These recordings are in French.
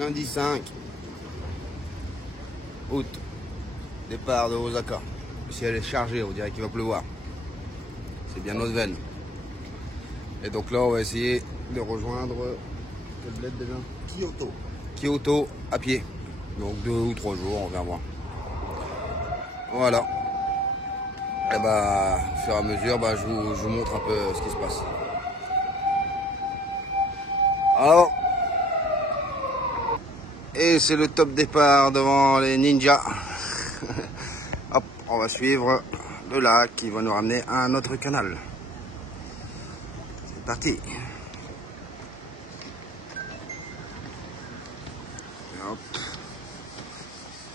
Lundi 5 août, départ de Osaka. Le ciel est chargé, on dirait qu'il va pleuvoir. C'est bien notre veine. Et donc là, on va essayer de rejoindre quel bled déjà? Kyoto. Kyoto à pied. Donc 2 ou 3 jours, on va voir. Voilà. Et bah, au fur et à mesure, bah, je vous montre un peu ce qui se passe. Alors, et c'est le top départ devant les ninjas. Hop, on va suivre le lac qui va nous ramener à un autre canal. C'est parti. Hop.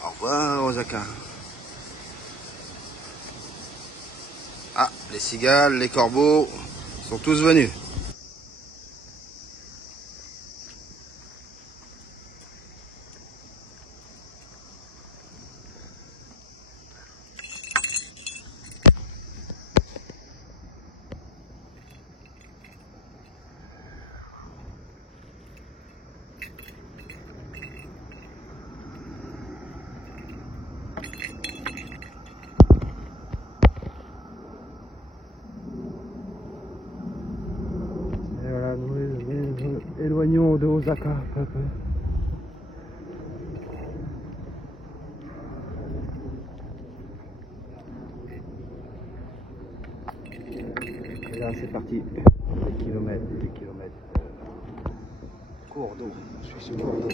Au revoir Osaka. Ah, les cigales, les corbeaux sont tous venus. Et voilà, nous éloignons de Osaka peu à peu. Et là c'est parti, des kilomètres et des kilomètres. Cours d'eau, je suis sur cours d'eau.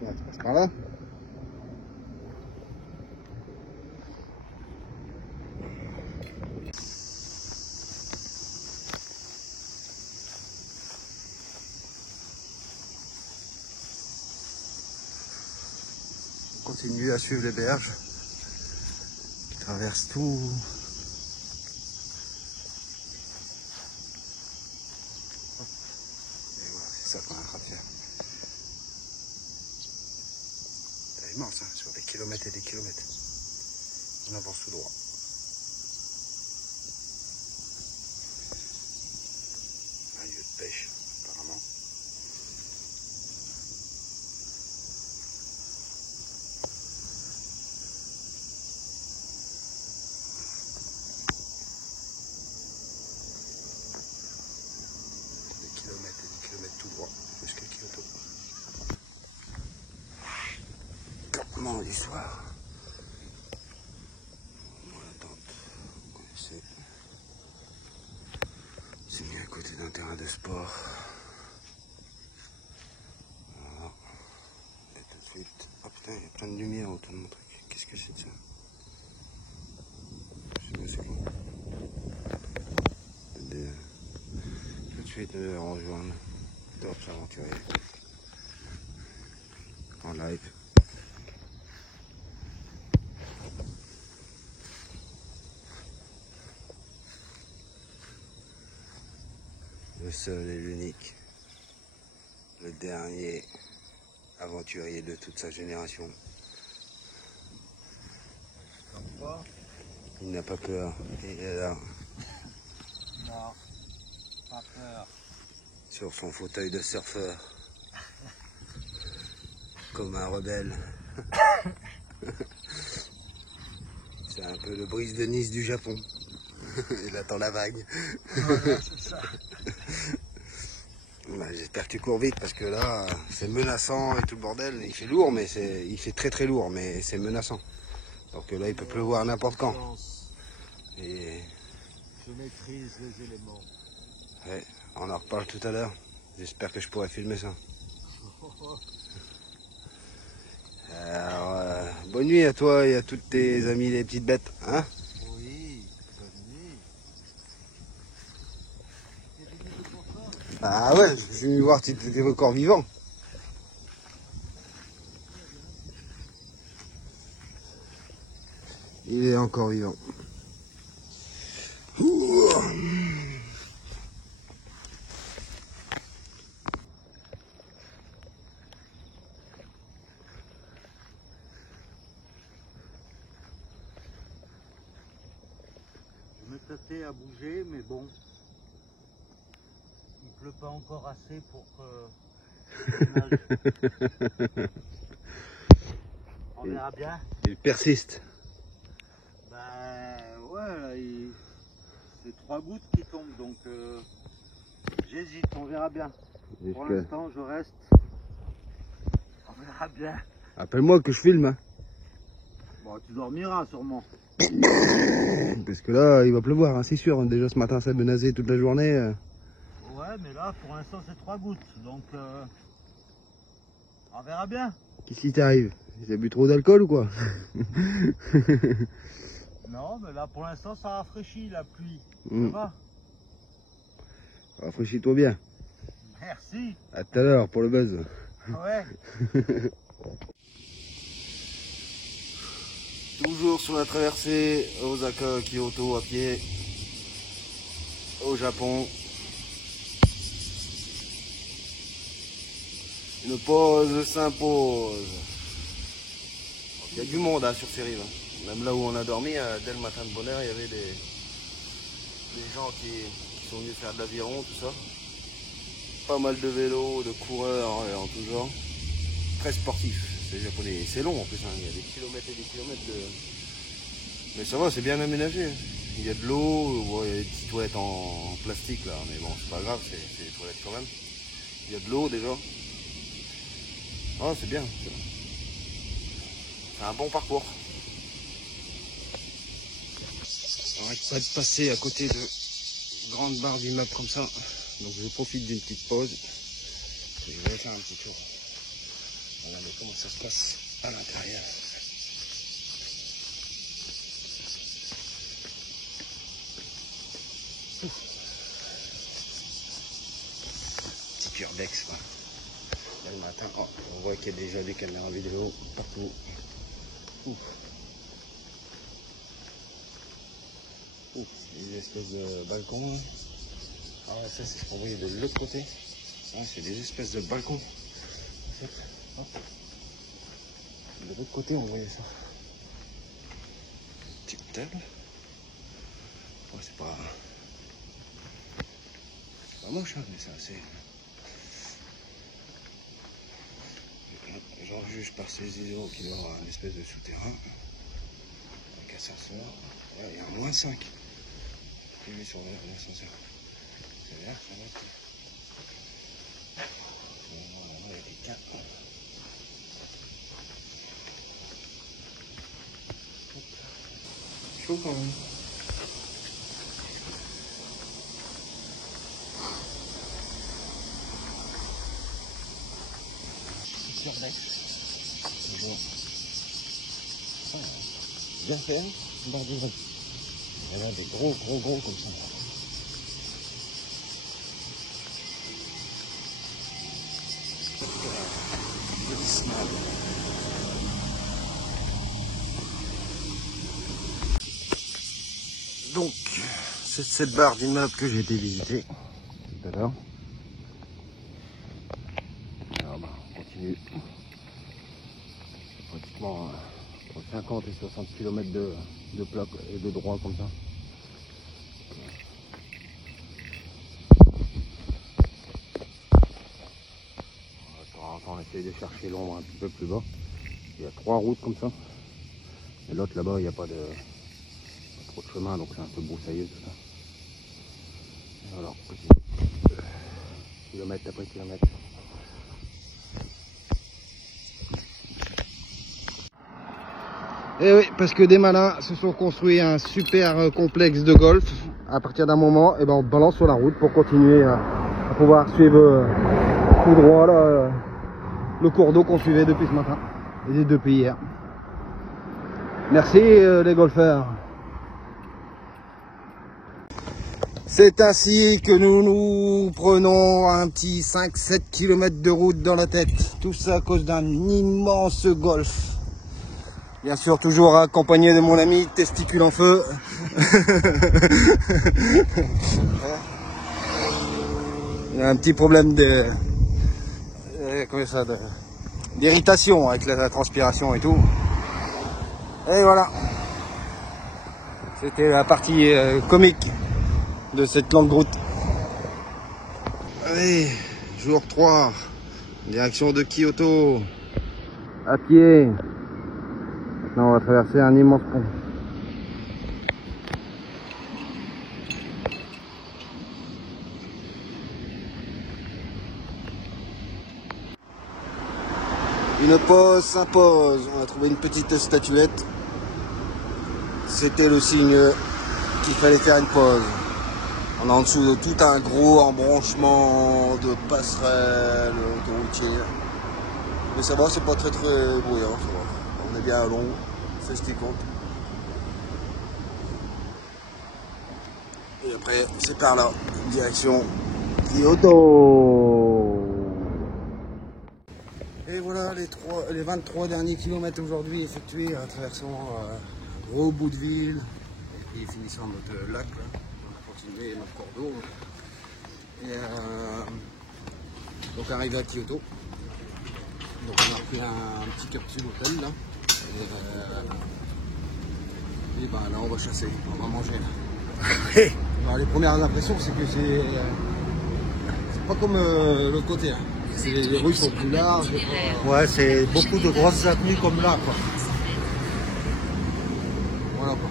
Ça passe par là. On continue à suivre les berges qui traversent tout. Et voilà, c'est ça qu'on est en train de faire. C'est immense, hein, sur des kilomètres et des kilomètres. On avance tout droit. Un lieu de pêche, apparemment. Des kilomètres tout droit, jusqu'à Kyoto. Campement du soir. Dans la tente, vous connaissez. C'est mis à côté d'un terrain de sport. Voilà. Et tout de suite. Oh putain, il y a plein de lumière autour de mon truc. Qu'est-ce que c'est de ça? Je sais pas c'est quoi. Tout de suite, rejoindre Torches Aventuriers en live. Le seul et l'unique, le dernier aventurier de toute sa génération. Il n'a pas peur, il est là. Non, pas peur. Sur son fauteuil de surfeur. Comme un rebelle. C'est un peu le Brise de Nice du Japon. Il attend la vague. Voilà, c'est ça. J'espère que tu cours vite parce que là, c'est menaçant et tout le bordel. Il fait lourd, mais il fait très très lourd, mais c'est menaçant. Donc là, il peut pleuvoir n'importe quand. Et Je maîtrise les éléments. ouais, on en reparle tout à l'heure. J'espère que je pourrai filmer ça. Alors, bonne nuit à toi et à toutes tes amies les petites bêtes, hein? Oui, bonne nuit. Ah ouais, je suis venu voir si tu étais encore vivant. Il est encore vivant. Ouh. Je me tâter à bouger, mais bon, il pleut pas encore assez pour que... On verra bien. Il persiste. Ben ouais, là, c'est 3 gouttes qui tombent, donc j'hésite, on verra bien. Pour l'instant, je reste. On verra bien. Appelle-moi que je filme. Hein. Bon, tu dormiras sûrement. Parce que là, il va pleuvoir, hein, c'est sûr. Déjà ce matin, ça a menacé toute la journée. Ouais, mais là, pour l'instant, c'est 3 gouttes, donc on verra bien. Qu'est-ce qui t'arrive? Tu as bu trop d'alcool ou quoi? Non, mais là, pour l'instant, ça rafraîchit la pluie. Ça va? Rafraîchis-toi bien. Merci. À tout à l'heure pour le buzz. Ouais. Toujours sur la traversée Osaka, Kyoto à pied, au Japon. Une pause s'impose. Il y a du monde hein, sur ces rives. Même là où on a dormi, dès le matin de bonne heure, il y avait des gens qui sont venus faire de l'aviron, tout ça. Pas mal de vélos, de coureurs en tout genre. Très sportif, c'est japonais. C'est long en plus, hein. Il y a des kilomètres et des kilomètres de... Mais ça va, c'est bien aménagé. Il y a de l'eau, ouais, il y a des petites toilettes en plastique là, mais bon, c'est pas grave, c'est des toilettes quand même. Il y a de l'eau déjà. Oh, c'est bien. C'est un bon parcours. On n'arrête pas de passer à côté de grandes barres d'immeubles comme ça. Donc je profite d'une petite pause. Je vais faire un petit tour. Regardez comment ça se passe à l'intérieur. Petit urbex quoi. Là, le matin, oh, on voit qu'il y a déjà des caméras vidéo partout. Ouf. Ouf, des espèces de balcons. Hein. Ah ouais, ça c'est ce qu'on voyait de l'autre côté. Ah, c'est des espèces de balcons. Hop. De l'autre côté, on voyait ça. Petite table. Ouais, c'est pas moche, hein, mais c'est assez. J'en juge par ces îlots qu'il doit y avoir une espèce de souterrain. Avec ascenseur. Ouais, il y a un -5. J'ai vu sur l'ascenseur. C'est vert, ça va être. Il y a des cas. Chaud quand même. Petit urbex. Bon. Ah, bien fait, bord du rue. Il y en a des gros comme ça. Donc, c'est cette barre d'immeuble que j'ai été visiter tout à l'heure. Alors bah, on continue. Pratiquement entre 50 et 60 km de plat et de droit comme ça. On essaye de chercher l'ombre un petit peu plus bas. Il y a 3 routes comme ça. Et l'autre là-bas, il n'y a pas trop de chemin, donc c'est un peu broussailleux tout ça. Et alors, kilomètre après kilomètre. Et oui, parce que des malins se sont construits un super complexe de golf. À partir d'un moment, et ben on balance sur la route pour continuer à pouvoir suivre tout droit là, le cours d'eau qu'on suivait depuis ce matin et depuis hier. Merci les golfeurs. C'est ainsi que nous prenons un petit 5-7 km de route dans la tête. Tout ça à cause d'un immense golf. Bien sûr, toujours accompagné de mon ami testicule en feu. Il y a un petit problème d'irritation avec la transpiration et tout. Et voilà. C'était la partie comique de cette longue route. Allez, jour 3, direction de Kyoto, à pied. Maintenant on va traverser un immense pont. Une pause s'impose. On a trouvé une petite statuette. C'était le signe qu'il fallait faire une pause. On est en dessous de tout un gros embranchement de passerelles autoroutières. Mais ça va, c'est pas très bruyant, ça va. On est bien à long, c'est ce qui compte. Et après, c'est par là, direction Kyoto. Et voilà les 23 derniers kilomètres aujourd'hui effectués en traversant un gros bout de ville et finissant notre lac. Là. On a continué notre cours d'eau. Et donc arrivé à Kyoto. Donc on a pris un petit capsule hôtel là. Et ben là on va chasser, on va manger là. Alors, les premières impressions c'est que c'est pas comme l'autre côté. Hein. Les rues sont plus larges. Ouais, c'est beaucoup de grosses avenues comme là, quoi. Voilà quoi.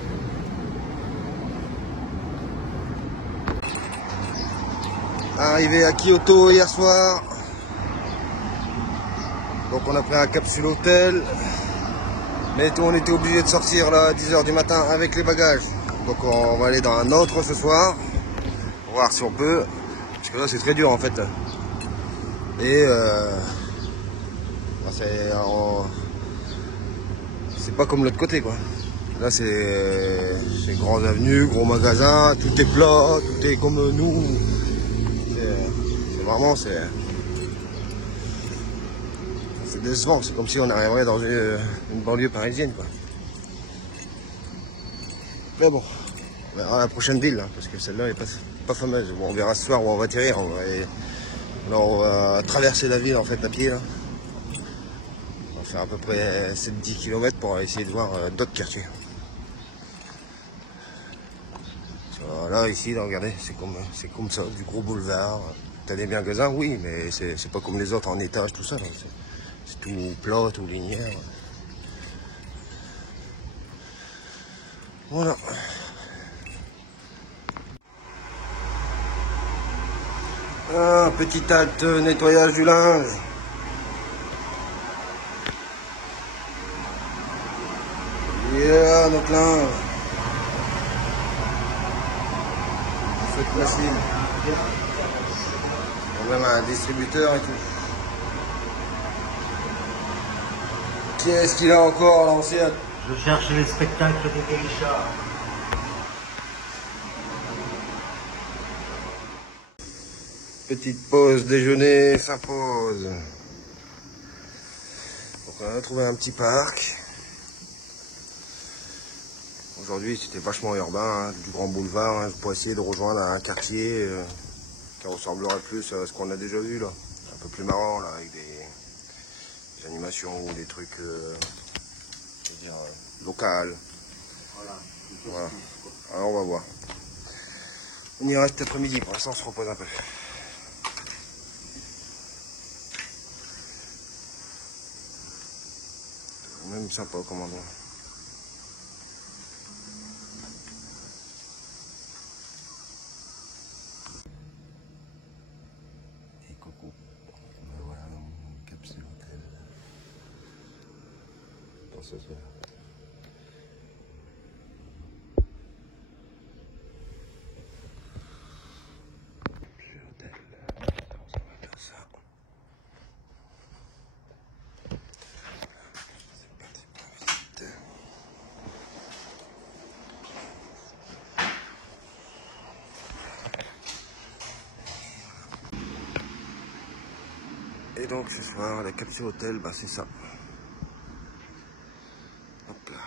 Arrivé à Kyoto hier soir. Donc on a pris un capsule hôtel. Mais on était obligé de sortir là à 10 h du matin avec les bagages. Donc on va aller dans un autre ce soir. Voir si on peut. Parce que là c'est très dur en fait. Et c'est pas comme l'autre côté quoi. Là c'est grandes avenues, gros magasins, tout est plat, tout est comme nous. C'est vraiment c'est décevant, c'est comme si on arriverait dans une banlieue parisienne quoi. Mais bon, on verra la prochaine ville hein, parce que celle-là est pas fameuse. Bon, on verra ce soir où on va atterrir. Alors on va traverser la ville en fait à pied là. On va faire à peu près 7-10 km pour essayer de voir d'autres quartiers. Là ici, là, regardez, c'est comme ça, du gros boulevard. T'as des magasins, oui, mais c'est pas comme les autres en étage, tout ça. C'est tout plat, tout linéaire. Voilà. Un petit acte nettoyage du linge. Yeah, notre linge. C'est facile. Il y a même un distributeur et tout. Qui est-ce qu'il a encore à l'ancienne? Je cherche les spectacles de Geisha. Petite pause déjeuner s'impose. Donc on a trouvé un petit parc. Aujourd'hui c'était vachement urbain, hein, du grand boulevard, hein, pour essayer de rejoindre un quartier qui ressemblerait plus à ce qu'on a déjà vu là. Un peu plus marrant là, avec des animations ou des trucs je veux dire, locales. Voilà. Alors on va voir. On ira cet après-midi, pour l'instant on se repose un peu. Même sympa comme endroit. Et coucou. Ben voilà mon capsule hôtel. Dans ce soir. Capsule hôtel. On va faire ça. Et donc ce soir, la capsule hôtel, bah c'est ça. Hop là.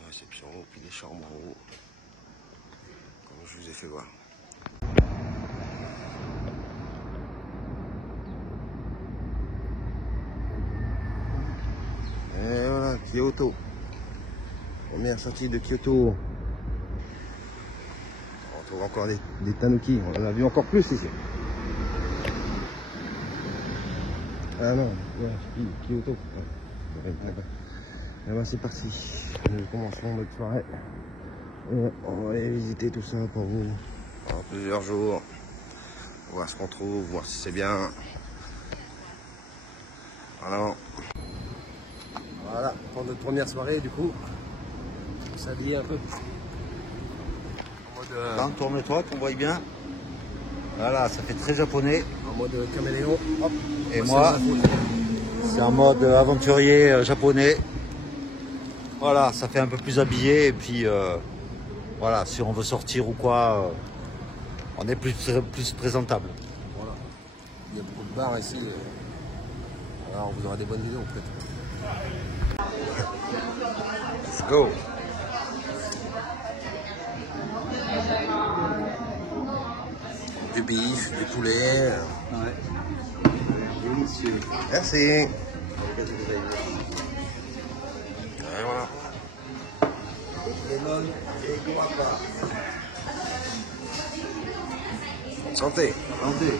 La réception, puis les chambres en haut. Comme je vous ai fait voir. Et voilà, Kyoto. Première sortie de Kyoto. trouve encore des tanuki. On en a vu encore plus ici. Ah non, ouais, Kyoto. Ouais. Et ben c'est parti. Nous commençons notre soirée. Et on va aller visiter tout ça pour vous. En plusieurs jours. Voir ce qu'on trouve, voir si c'est bien. Voilà, pour notre première soirée du coup. On s'habille un peu. Tourne-toi, qu'on voit bien. Voilà, ça fait très japonais. En mode caméléon. Hop. Et moi, c'est en mode aventurier japonais. Voilà, ça fait un peu plus habillé. Et puis, voilà, si on veut sortir ou quoi, on est plus présentable. Voilà. Il y a beaucoup de bars ici. Alors on vous aura des bonnes vidéos peut-être. Let's go. Du bif, du poulet. Ouais. Délicieux. Merci. Et voilà. Lemon et guapa. Santé. Santé.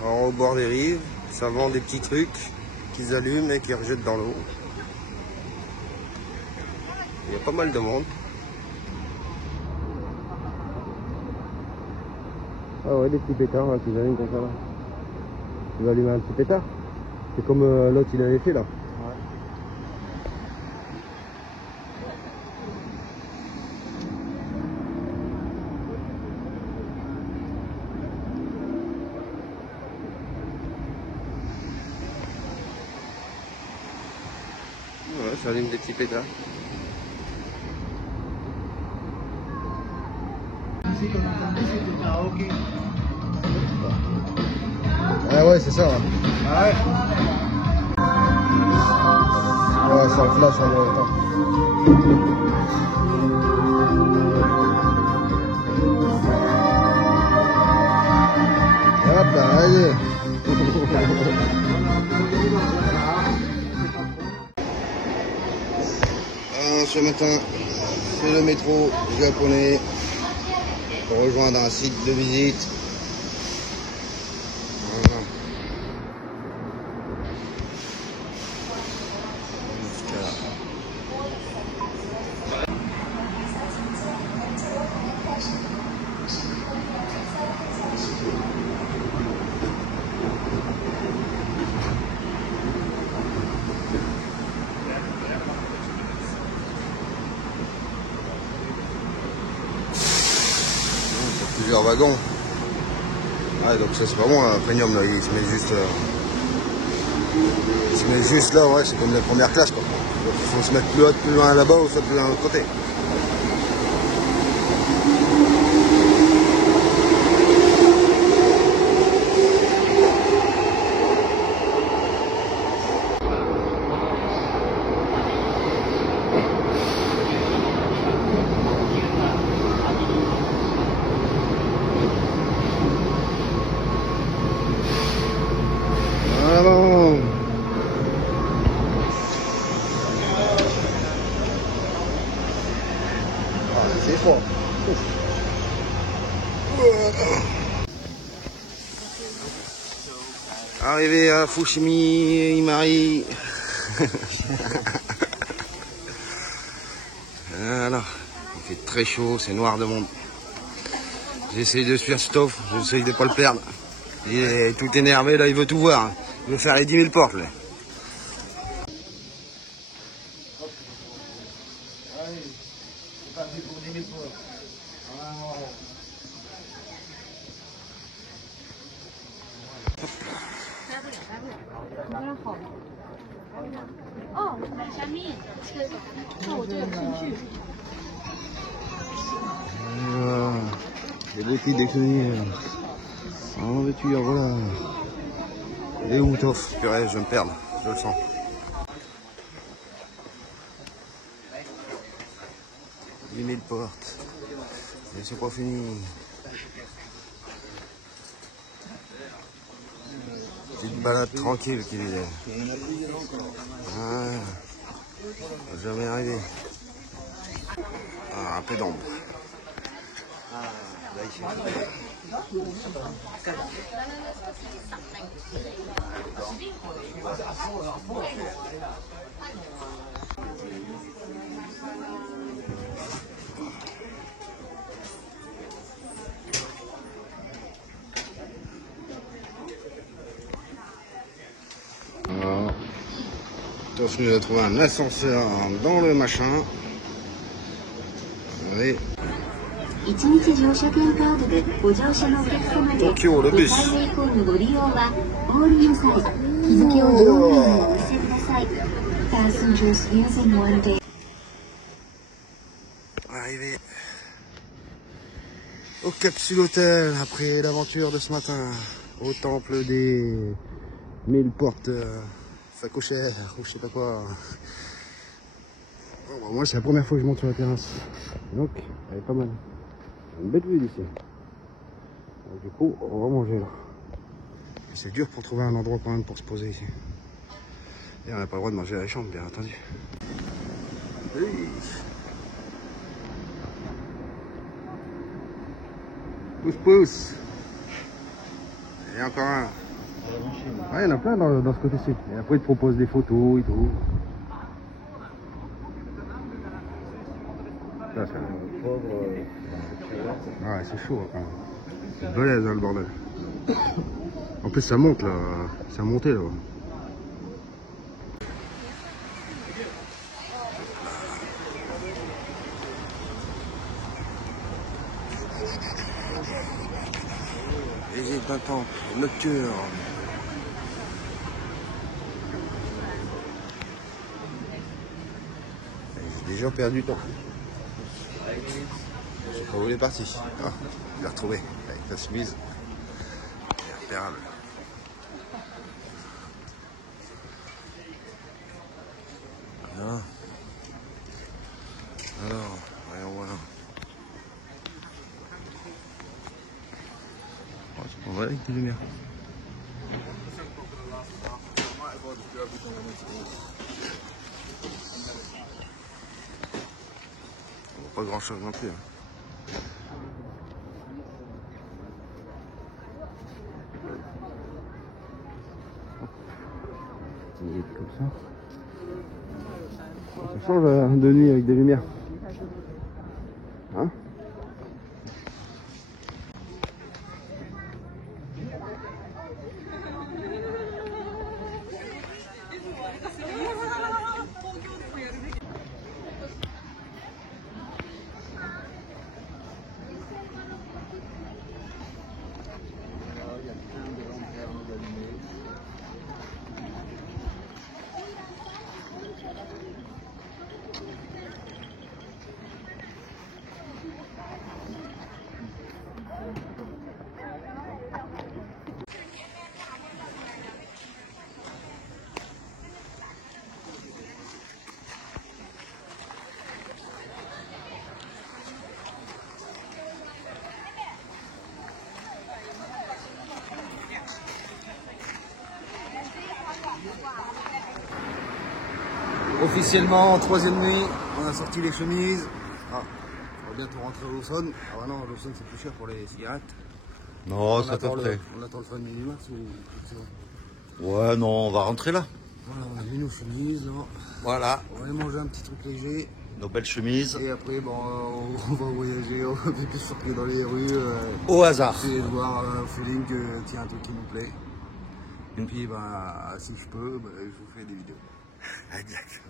Alors, au bord des rives, ça vend des petits trucs qu'ils allument et qu'ils rejettent dans l'eau. Il y a pas mal de monde. Ah ouais, des petits pétards là, qu'ils allument comme ça là. Tu vas allumer un petit pétard. C'est comme l'autre il avait fait là. Ouais, ça allume des petits pétards. Ah ouais, c'est ça. Hein. Ouais. Ouais, ça flash en même temps. Hop là, allez. Ce matin, c'est le métro japonais pour rejoindre un site de visite. Voilà. Plusieurs wagons. Ah, donc ça c'est pas bon, un premium là, il se met juste là, ouais, c'est comme la première classe quoi. Donc il faut se mettre plus haut, plus loin là-bas ou soit plus loin de l'autre côté. C'est froid. Arrivé à Fushimi Imari. Voilà. Il fait très chaud, c'est noir de monde. J'essaye de suivre Stoff, j'essaye de pas le perdre. Il est tout énervé là, il veut tout voir. Il veut faire les 10 000 portes là.哦，买虾米，那我就有兴趣。Des beaux petits déjeuners. En veux-tu, voilà. Et où Toff? Purée, je vais me perdre, je le sens. « 10 000 portes. Et c'est pas fini. Petite balade tranquille qu'il est. Ah, jamais arrivé. Ah, un peu d'ombre. Là, il fait alors, Toff nous a trouvé un ascenseur dans le machin. Oui. Tokyo, le bus. Arrivé au Capsule Hotel après l'aventure de ce matin au temple des 1000 portes facochères ou je sais pas quoi. Bon, bah, moi c'est la première fois que je monte sur la terrasse, donc elle est pas mal. Une belle vue d'ici. Du coup on va manger là. C'est dur pour trouver un endroit quand même pour se poser ici. Et on n'a pas le droit de manger à la chambre, bien entendu. Oui. Pousse pousse. Et encore un. Ouais, il y en a plein dans ce côté-ci. Et après, ils te proposent des photos et tout. Là, ouais, c'est chaud quand même. C'est balèze, hein, le bordel. En plus, ça monte là. Ça a monté là. Visite d'un temple nocturne. J'ai déjà perdu du temps. Je sais pas où il est parti. Ah, je l'ai retrouvé avec la chemise. Impérable. Voilà. Alors, voyons voir. On va avec des lumières. Pas grand chose non plus. Comme ça. Ça change de nuit avec des lumières. Hein? Officiellement, troisième nuit, on a sorti les chemises. Ah, on va bientôt rentrer au Lawson. Ah bah non, au Lawson c'est plus cher pour les cigarettes. Non, c'est à peu près. On attend le fin de Minimax ou c'est bon? Ouais, non, on va rentrer là. Voilà, on a mis nos chemises. Là. Voilà. On va aller manger un petit truc léger. Nos belles chemises. Et après, bon, on va voyager, on va plus sortir dans les rues. Au hasard. Essayer de voir au feeling qu'il y a un truc qui nous plaît. Et puis, bah, si je peux, bah, je vous fais des vidéos. Exact.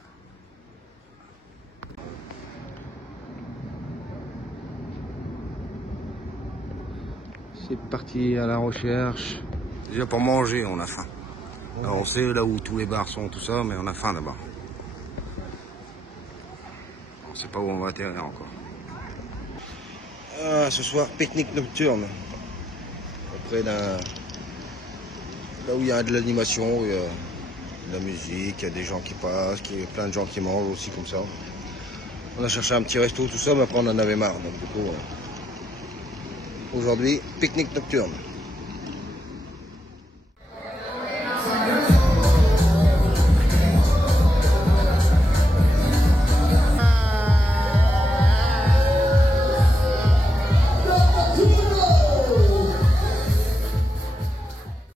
C'est parti à la recherche. Déjà pour manger, on a faim. Alors on sait là où tous les bars sont, tout ça, mais on a faim là-bas. On sait pas où on va atterrir encore. Ah, ce soir, pique-nique nocturne. Auprès d'un... Là où il y a de l'animation, il y a de la musique, il y a des gens qui passent, il y a plein de gens qui mangent aussi comme ça. On a cherché un petit resto, tout ça, mais après on en avait marre. Donc du coup, aujourd'hui, pique-nique nocturne.